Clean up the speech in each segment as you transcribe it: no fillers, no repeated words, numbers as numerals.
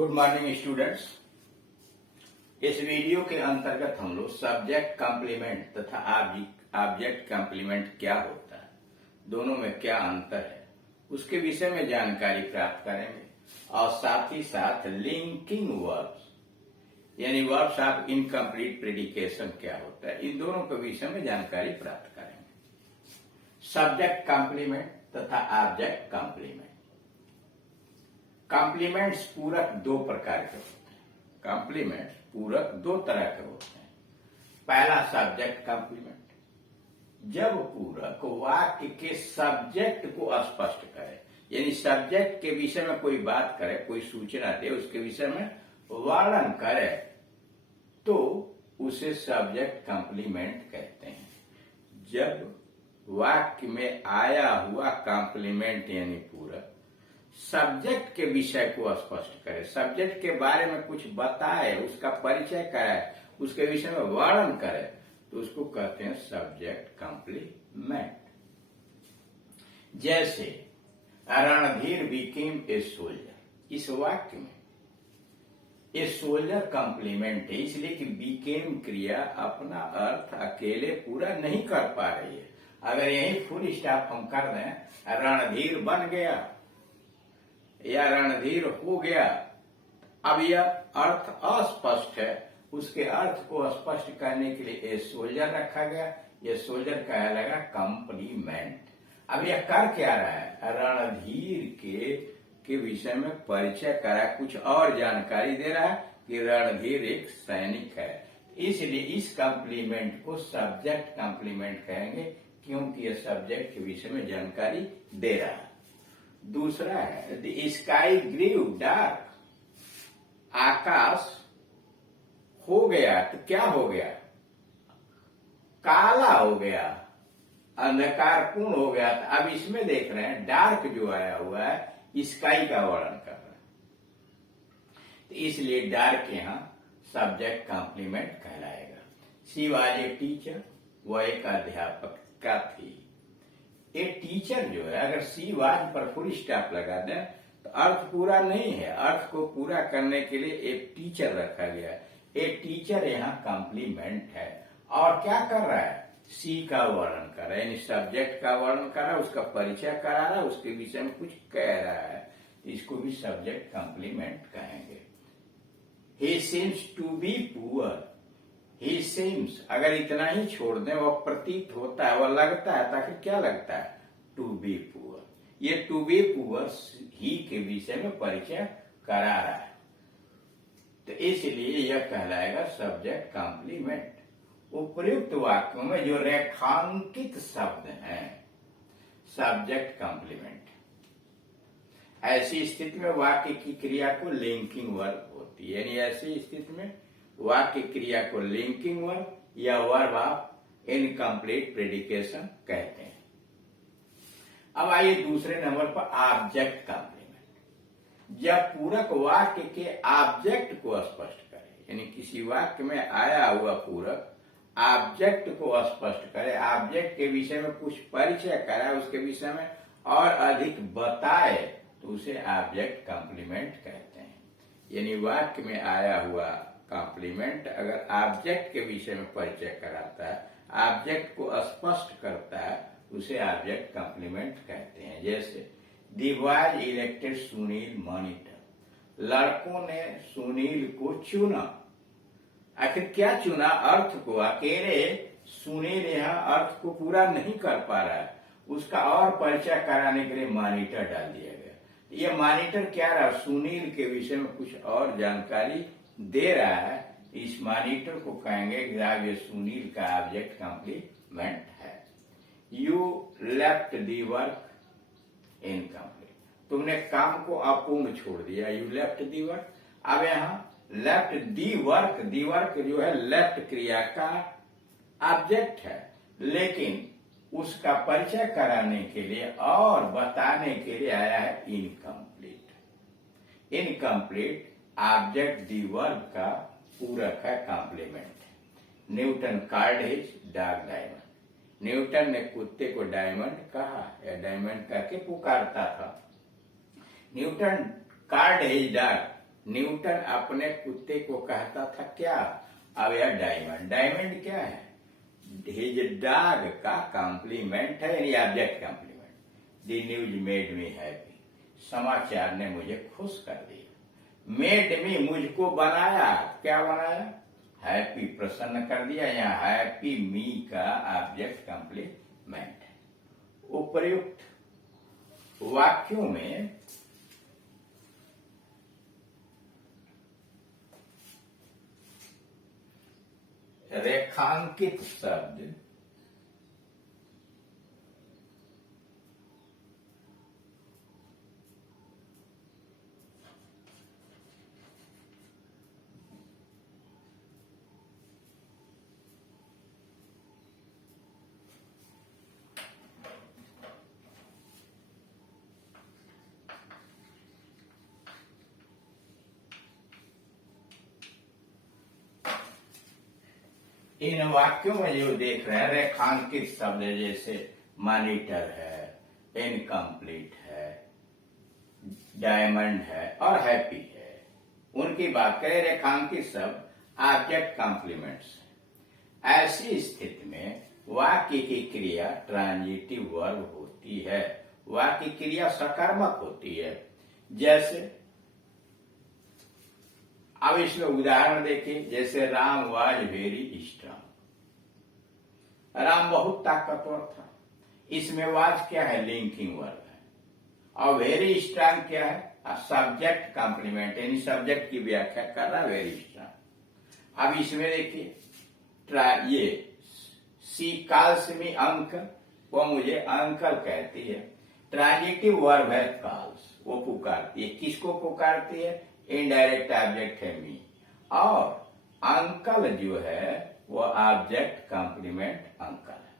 Good morning students. इस video के अंतर्गत हम लोग सब्जेक्ट कॉम्प्लीमेंट तथा ऑब्जेक्ट कॉम्प्लीमेंट क्या होता है, दोनों में क्या अंतर है, उसके विषय में जानकारी प्राप्त करेंगे और साथ ही साथ लिंकिंग वर्ब्स यानी वर्ब्स ऑफ इनकम्प्लीट प्रेडिकेशन क्या होता है, इन दोनों के विषय में जानकारी प्राप्त करेंगे। सब्जेक्ट कॉम्प्लीमेंट तथा ऑब्जेक्ट कॉम्प्लीमेंट। कॉम्प्लीमेंट्स पूरक दो प्रकार के होते हैं। कॉम्प्लीमेंट्स पूरक दो तरह के होते हैं। पहला सब्जेक्ट कॉम्प्लीमेंट, जब पूरक वाक्य के सब्जेक्ट को स्पष्ट करे, यानी सब्जेक्ट के विषय में कोई बात करे, कोई सूचना दे, उसके विषय में वर्णन करे, तो उसे सब्जेक्ट कॉम्प्लीमेंट कहते हैं। जब वाक्य में आया हुआ कॉम्प्लीमेंट यानी पूरक सब्जेक्ट के विषय को स्पष्ट करे, सब्जेक्ट के बारे में कुछ बताए, उसका परिचय कराए, उसके विषय में वर्णन करे, तो उसको कहते हैं सब्जेक्ट कॉम्प्लीमेंट। जैसे रणधीर बिकेम ए सोल्जर, इस वाक्य में ए सोल्जर कॉम्प्लीमेंट है, इसलिए कि बिकेम क्रिया अपना अर्थ अकेले पूरा नहीं कर पा रही है। अगर यही फुल स्टॉप हम कर दें रणधीर बन गया या रणधीर हो गया, अब यह अर्थ अस्पष्ट है, उसके अर्थ को स्पष्ट करने के लिए ए सोल्जर रखा गया। यह सोल्जर कहलाएगा कॉम्प्लीमेंट। अब यह कर क्या रहा है, रणधीर के विषय में परिचय करा, कुछ और जानकारी दे रहा है कि रणधीर एक सैनिक है, इसलिए इस कॉम्प्लीमेंट को सब्जेक्ट कॉम्प्लीमेंट कहेंगे, क्योंकि यह सब्जेक्ट के विषय में जानकारी दे रहा है। दूसरा है द स्काई ग्रीव डार्क, आकाश हो गया, तो क्या हो गया, काला हो गया, अंधकारपूर्ण हो गया। तो अब इसमें देख रहे हैं डार्क जो आया हुआ है स्काई का वर्णन कर रहा है, तो इसलिए डार्क यहां सब्जेक्ट कॉम्प्लीमेंट कहलाएगा। शी वाज ए टीचर, वह एक अध्यापका थी। एक टीचर जो है, अगर सी वाज पर फुल स्टॉप लगा दें तो अर्थ पूरा नहीं है, अर्थ को पूरा करने के लिए एक टीचर रखा गया। एक टीचर यहाँ कॉम्प्लीमेंट है और क्या कर रहा है, सी का वर्णन कर रहा है, यानी सब्जेक्ट का वर्णन कर रहा है, उसका परिचय करा रहा है, उसके विषय में कुछ कह रहा है, इसको भी सब्जेक्ट कॉम्प्लीमेंट कहेंगे। He seems to be poor, he seems अगर इतना ही छोड़ दें, वह प्रतीत होता है, वह लगता है, ताकि क्या लगता है, टू बी पुअर। ये टू बी पुअर ही के विषय में परिचय करा रहा है, तो इसलिए यह कहलाएगा सब्जेक्ट कॉम्प्लीमेंट। उपयुक्त वाक्यों में जो रेखांकित शब्द हैं सब्जेक्ट कॉम्प्लीमेंट। ऐसी स्थिति में वाक्य की क्रिया को लिंकिंग वर्ब होती है, यानी ऐसी स्थिति में वाक्य क्रिया को लिंकिंग वर्ब या वर्ब ऑफ इनकम्प्लीट प्रेडिकेशन कहते हैं। अब आइए दूसरे नंबर पर ऑब्जेक्ट कॉम्प्लीमेंट। जब पूरक वाक्य के ऑब्जेक्ट को स्पष्ट करे, यानी किसी वाक्य में आया हुआ पूरक ऑब्जेक्ट को स्पष्ट करे, ऑब्जेक्ट के विषय में कुछ परिचय कराए, उसके विषय में और अधिक बताए, तो उसे ऑब्जेक्ट कॉम्प्लीमेंट कहते हैं। यानी वाक्य में आया हुआ कॉम्प्लीमेंट अगर ऑब्जेक्ट के विषय में परिचय कराता है, ऑब्जेक्ट को स्पष्ट करता है, उसे ऑब्जेक्ट कॉम्प्लीमेंट कहते हैं। जैसे the boys elected Sunil monitor, लड़कों ने सुनील को चुना। आखिर क्या चुना, अर्थ को। अकेले सुनील यहाँ अर्थ को पूरा नहीं कर पा रहा है, उसका और परिचय कराने के लिए मॉनिटर डाल दिया गया। ये मॉनिटर क्या रहा, सुनील के विषय में कुछ और जानकारी दे रहा है, इस मॉनिटर को कहेंगे कि अब ये सुनील का ऑब्जेक्ट कॉम्प्लीमेंट है। You left the work incomplete, तुमने काम को अपूर्ण छोड़ दिया, यू लेफ्ट दी वर्क। अब यहाँ लेफ्ट दी वर्क जो है लेफ्ट क्रिया का ऑब्जेक्ट है, लेकिन उसका परिचय कराने के लिए और बताने के लिए आया है incomplete. Incomplete object the verb का पूरक है complement. Newton called his dog diamond, Newton ने कुत्ते को डायमंड कहा या डायमंड करके पुकारता था। Newton called his dog, Newton अपने कुत्ते को कहता था क्या? अब यह डायमंड, डायमंड क्या है? हिज डॉग का कॉम्प्लीमेंट है, यानी object complement. The news made me happy, समाचार ने मुझे खुश कर दिया। मेड मी, मुझको बनाया, क्या बनाया? हैप्पी, प्रसन्न कर दिया। यहाँ हैप्पी मी का ऑब्जेक्ट कॉम्प्लीमेंट है। उपर्युक्त वाक्यों में रेखांकित शब्द इन वाक्यों में जो देख रहे हैं रेखांकित शब्द, जैसे मॉनिटर है, इनकम्प्लीट है, डायमंड है और हैप्पी है, उनकी बात करें। रेखांकित शब्द ऑब्जेक्ट कॉम्प्लीमेंट्स है। ऐसी स्थिति में वाक्य की क्रिया ट्रांजिटिव वर्ब होती है। वाक्य की क्रिया सकारात्मक होती है। जैसे अब इसमें उदाहरण देखिए, जैसे Ram was very strong, Ram बहुत ताकतवर था। इसमें वाज क्या है? लिंकिंग वर्ब है। और वेरी स्ट्रांग क्या है? सब्जेक्ट कॉम्प्लीमेंट, यानी सब्जेक्ट की व्याख्या कर रहा है, वेरी स्ट्रांग। अब इसमें देखिए, ये सी कॉल्स मी अंकल, वो मुझे अंकल कहती है। ट्रांजिटिव वर्ब है कॉल्स, वो पुकारती है। किसको पुकारती है? इनडायरेक्ट ऑब्जेक्ट है मी, और अंकल जो है वो ऑब्जेक्ट कॉम्प्लीमेंट अंकल है।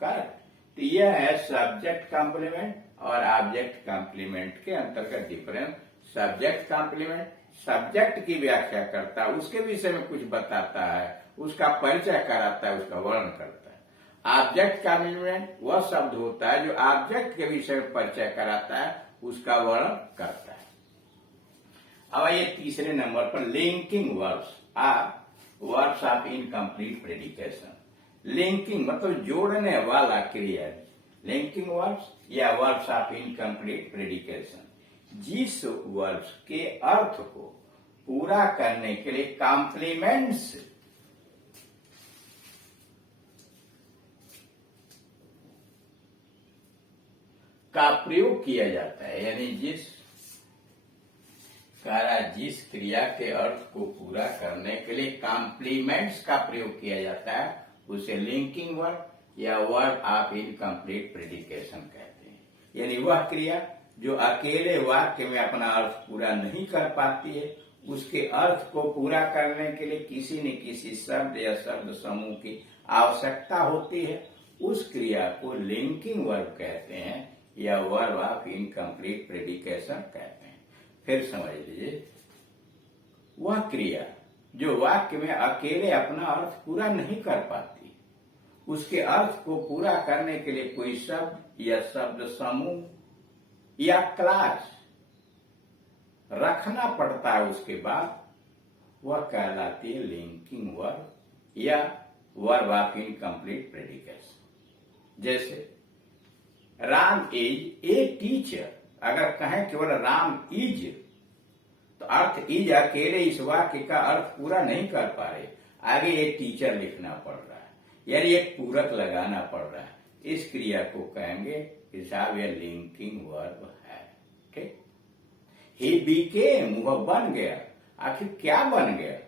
करेक्ट? तो यह है सब्जेक्ट कॉम्प्लीमेंट और ऑब्जेक्ट कॉम्प्लीमेंट के अंतर्गत डिफरेंस। सब्जेक्ट कॉम्प्लीमेंट सब्जेक्ट की व्याख्या करता है, उसके विषय में कुछ बताता है, उसका परिचय कराता है, उसका वर्णन करता है। ऑब्जेक्ट कॉम्प्लीमेंट वह शब्द होता है जो ऑब्जेक्ट के विषय में परिचय कराता है, उसका वर्णन करता है। अब आइए तीसरे नंबर पर, linking verbs are verbs of incomplete predication. Linking मतलब जोड़ने वाला क्रिया, लिंकिंग वर्ब्स या वर्ब्स ऑफ इनकम्प्लीट प्रेडिकेशन, जिस वर्ब्स के अर्थ को पूरा करने के लिए कॉम्प्लीमेंट्स का प्रयोग किया जाता है, यानी जिस क्रिया के अर्थ को पूरा करने के लिए कॉम्प्लीमेंट्स का प्रयोग किया जाता है, उसे लिंकिंग वर्ब या वर्ब ऑफ इनकम्प्लीट प्रेडिकेशन कहते हैं। यानी वह क्रिया जो अकेले वाक्य में अपना अर्थ पूरा नहीं कर पाती है, उसके अर्थ को पूरा करने के लिए किसी न किसी शब्द या शब्द समूह की आवश्यकता होती है, उस क्रिया को लिंकिंग वर्ब कहते हैं या वर्ब ऑफ इनकम्प्लीट प्रेडिकेशन कहते हैं। फिर समझ लीजिए, वह क्रिया जो वाक्य में अकेले अपना अर्थ पूरा नहीं कर पाती, उसके अर्थ को पूरा करने के लिए कोई शब्द या शब्द समूह या क्लास रखना पड़ता है, उसके बाद वह कहलाती है लिंकिंग वर्ब या वर्ब ऑफ इनकम्प्लीट प्रेडिकेशन। जैसे राम इज ए टीचर, अगर कहें केवल राम इज, तो अर्थ इज अकेले इस वाक्य का अर्थ पूरा नहीं कर पा रहे, आगे एक टीचर लिखना पड़ रहा है, यानी एक पूरक लगाना पड़ रहा है। इस क्रिया को कहेंगे हिसाब या लिंकिंग वर्ब है। ठीक? ही बीकेम, वह बन गया। आखिर क्या बन गया?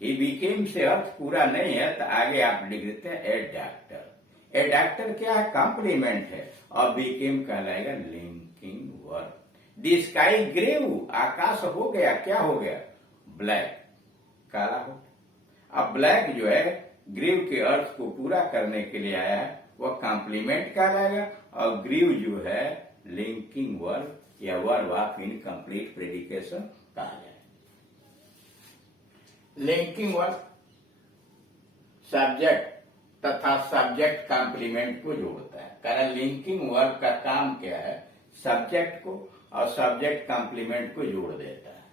ही बीकेम से अर्थ पूरा नहीं है, तो आगे आप लिख देते हैं ए डॉक्टर। ए डॉक्टर क्या है? कॉम्प्लीमेंट है, और बीकेम कहलाएगा linking verb. The sky grew, आकाश हो गया, क्या हो गया? ब्लैक, काला हो गया। अब ब्लैक जो है ग्रीव के अर्थ को पूरा करने के लिए आया है, वह कॉम्प्लीमेंट कहलाएगा, और ग्रीव जो है लिंकिंग वर्ब या वर्ब ऑफ इनकम्प्लीट प्रेडिकेशन कहा जाए। लिंकिंग वर्ब सब्जेक्ट तथा सब्जेक्ट कॉम्प्लीमेंट को जोड़ता है। कारण लिंकिंग वर्ब का काम क्या है? सब्जेक्ट को और सब्जेक्ट कॉम्प्लीमेंट को जोड़ देता है।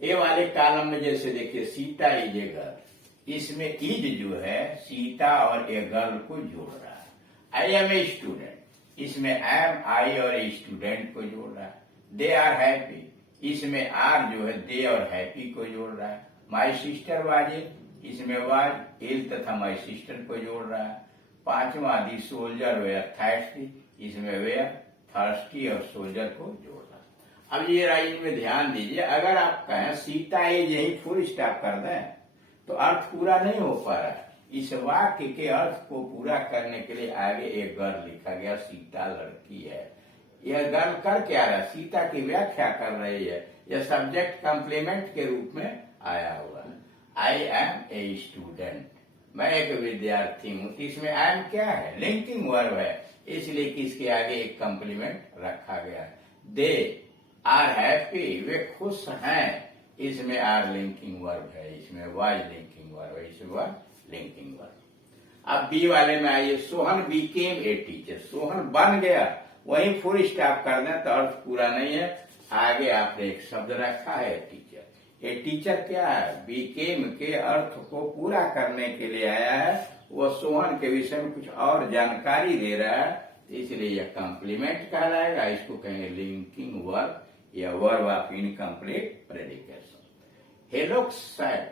ए वाले कॉलम में जैसे देखिए सीता इज ए गर्ल, इसमें इज जो है सीता और ए गर्ल को जोड़ रहा है। आई एम ए स्टूडेंट, इसमें एम आई और ए स्टूडेंट को जोड़ रहा है। दे आर हैप्पी, इसमें आर जो है दे और हैप्पी को जोड़ रहा है। माई सिस्टर वाज इल, इसमें वाज इल तथा माई सिस्टर को जोड़ रहा है। पांचवा दी सोल्जर वेयर थर्स्टी, इसमें वेयर थर्स्टी और सोल्जर को जोड़ रहा है। अब ये राइट में ध्यान दीजिए, अगर आप कहें सीता इज यही फुल स्टॉप कर दें तो अर्थ पूरा नहीं हो पा रहा है। इस वाक्य के अर्थ को पूरा करने के लिए आगे एक गर्ल लिखा गया, सीता लड़की है। यह गर्ल कर क्या रहा है, सीता की व्याख्या कर रही है। यह सब्जेक्ट कॉम्प्लीमेंट के रूप में आया हुआ है। आई एम ए स्टूडेंट, मैं एक विद्यार्थी हूं। इसमें आई एम क्या है, लिंकिंग वर्ब है, इसलिए कि इसके आगे एक कॉम्प्लीमेंट रखा गया है। दे आर हैप्पी, वे खुश हैं, इसमें आर लिंकिंग वर्ब है, इसमें वाज लिंकिंग वर्ब है, इसमें वाज लिंकिंग वर्ब। अब बी वाले में आइए, Sohan Beckham a teacher, Sohan बन गया, वहीं फुल स्टॉप कर दें तो अर्थ पूरा नहीं है। आगे आपने एक शब्द रखा है टीचर। ये टीचर क्या है, बीकेम के अर्थ को पूरा करने के लिए आया है। वो सोहन के विषय में कुछ और जानकारी दे रहा है, इसलिए यह कॉम्प्लीमेंट कहलाएगा। इसको कहेंगे लिंकिंग वर्ब या verb of incomplete predication. He looks sad,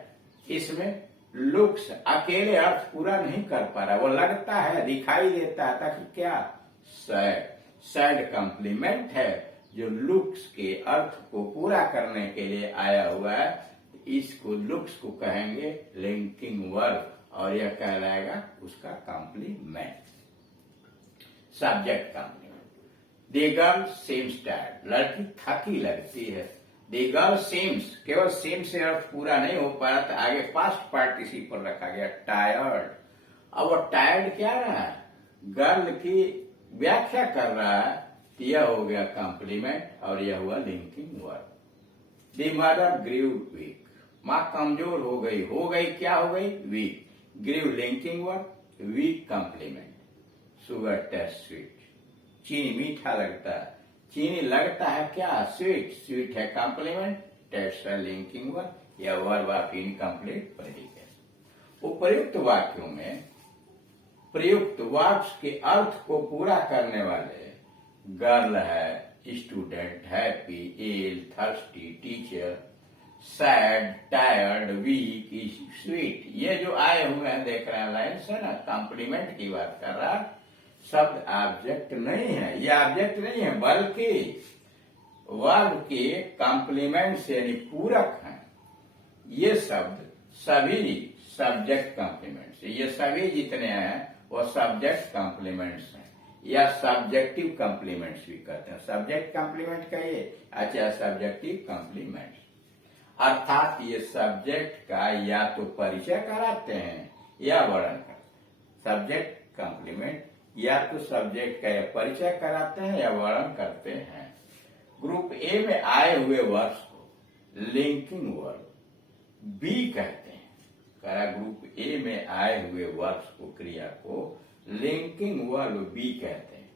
इसमें लुक्स अकेले अर्थ पूरा नहीं कर पा रहा, वो लगता है, दिखाई देता है, ताकि क्या सैड। सैड कॉम्प्लीमेंट है जो लुक्स के अर्थ को पूरा करने के लिए आया हुआ है। इसको लुक्स को कहेंगे लिंकिंग वर्ब और यह कहलाएगा उसका complement. Subject complement. The girl seems tired, लड़की थकी लगती है। द गर्ल सीम्स, केवल सीम्स से अर्थ पूरा नहीं हो पाया तो आगे पास्ट पार्टिसिपल रखा गया टायर्ड। अब वो टायर्ड क्या रहा है, गर्ल की व्याख्या कर रहा है, यह हो गया कॉम्प्लीमेंट और यह हुआ linking verb. The mother grew weak, माँ कमजोर हो गई क्या हो गई, weak. Grew linking verb, weak complement. Sugar taste sweet, चीनी मीठा लगता है, चीनी लगता है क्या, स्वीट, स्वीट है कॉम्प्लीमेंट, टेस्ट है लिंकिंग वर्ब या वर्ब ऑफ इनकम्प्लीट प्रेडिकेशन। उपर्युक्त वाक्यों में प्रयुक्त वर्ब्स के अर्थ को पूरा करने वाले गर्ल है, student, happy, ill, thirsty, teacher, sad, tired, weak, sweet, ये जो आए हुए हैं देख रहे हैं लाइन से ना, कॉम्प्लीमेंट की बात कर रहा। शब्द ऑब्जेक्ट नहीं है, ये ऑब्जेक्ट नहीं है, बल्कि वर्ब के कॉम्प्लीमेंट से यानी पूरक है। ये शब्द सभी सब्जेक्ट कॉम्प्लीमेंट से, ये सभी जितने हैं वो सब्जेक्ट कॉम्प्लीमेंट्स हैं या सब्जेक्टिव कॉम्प्लीमेंट्स भी कहते हैं। सब्जेक्ट कॉम्प्लीमेंट कहिए, अच्छा सब्जेक्टिव कॉम्प्लीमेंट्स, अर्थात ये सब्जेक्ट का या तो परिचय कराते हैं या वर्णन करते हैं। सब्जेक्ट कॉम्प्लीमेंट या तो सब्जेक्ट का या परिचय कराते हैं या वर्णन करते हैं। ग्रुप ए में आए हुए वर्ब्स को लिंकिंग वर्ब बी कहते हैं। ग्रुप ए में आए हुए वर्ब्स को, क्रिया को लिंकिंग वर्ब बी कहते हैं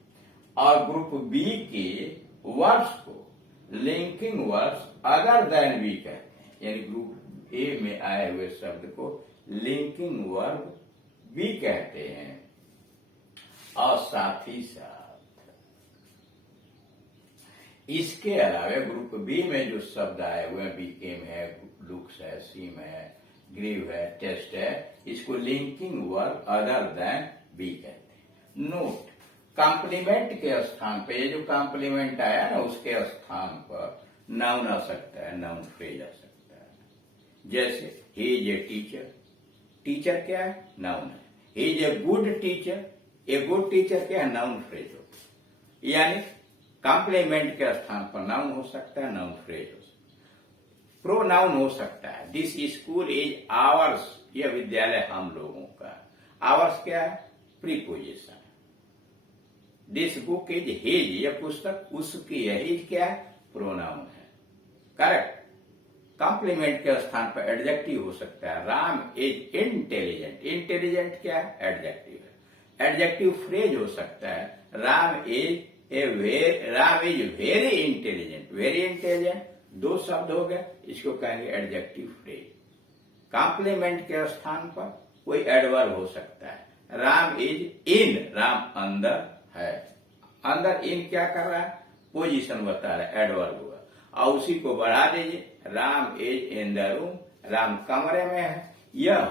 और ग्रुप बी के वर्ब्स को linking verbs other than be कहते हैं। यानी ग्रुप ए में आए हुए शब्द को लिंकिंग वर्ब बी कहते हैं। और साथ ही साथ इसके अलावा ग्रुप बी में जो शब्द आए हुए हैं, बीकेम है, लुक्स है, सीम है, ग्रीव है, टेस्ट है, इसको linking verb other than be कहते हैं। नोट, कॉम्प्लीमेंट के स्थान पे, ये जो कॉम्प्लीमेंट आया ना उसके स्थान पर नाउन आ सकता है, नाउन फ्रेज आ सकता है। जैसे he is a teacher, teacher क्या है, नाउन है। He is a good teacher, a good teacher क्या है, नाउन फ्रेज हो। यानी कॉम्प्लीमेंट के स्थान पर नाउन हो सकता है, नाउन फ्रेज हो सकता है, प्रोनाउन हो सकता है। दिस स्कूल इज आवर्स, यह विद्यालय हम लोगों का। आवर्स क्या है, preposition. This book is his, यह पुस्तक उसकी है, हिज क्या है, प्रोनाउन है। करेक्ट। कॉम्प्लीमेंट के स्थान पर एडजेक्टिव हो सकता है। राम इज इंटेलिजेंट, इंटेलिजेंट क्या है, एडजेक्टिव है। एडजेक्टिव फ्रेज हो सकता है। Ram is very intelligent, very intelligent दो शब्द हो गए, इसको कहेंगे एडजेक्टिव फ्रेज। कॉम्प्लीमेंट के स्थान पर कोई एडवर्ब हो सकता है। राम इज इन, राम अंदर है। अंदर इन क्या कर रहा है, पोजीशन बता रहा है, एडवर्ब हुआ। और उसी को बढ़ा दीजिए, Ram is in the room, Ram कमरे में है। यह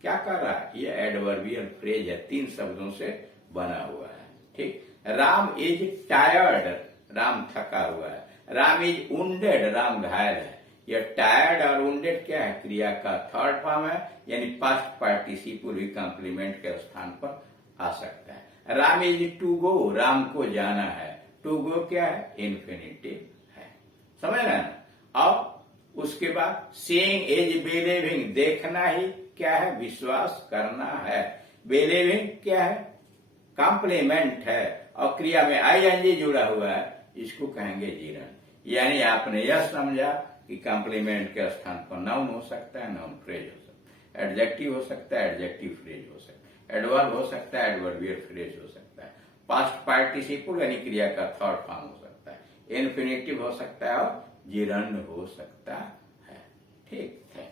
क्या कर रहा है, यह एडवर्बियल फ्रेज है, तीन शब्दों से बना हुआ है। ठीक, राम इज टायर्ड, राम थका हुआ है। राम इज वुंडेड, राम घायल है। यह टायर्ड और वुंडेड क्या है, क्रिया का थर्ड फॉर्म है, यानी पास्ट पार्टिसिपल भी कॉम्प्लीमेंट के स्थान पर आ सकता है। Ram is to go, Ram को जाना है। टू गो क्या है, इन्फिनिटिव है, समझ रहे हैं। और उसके बाद सीइंग इज बिलीविंग, देखना ही क्या है, विश्वास करना है। बिलीविंग क्या है, कॉम्प्लीमेंट है, और क्रिया में आईएनजी जुड़ा हुआ है, इसको कहेंगे जीरन। यानी आपने यह समझा कि कॉम्प्लीमेंट के स्थान पर नाउन हो सकता है, नाउन फ्रेज हो सकता है, एडजेक्टिव हो सकता है, एडजेक्टिव फ्रेज हो सकता है, एडवर्ब हो सकता है, एडवर्बियल फ्रेज हो सकता है, पास्ट पार्टिसिपल यानी क्रिया का थर्ड फॉर्म हो सकता है, इन्फिनिटिव हो सकता है और जिरंड हो सकता है। ठीक है।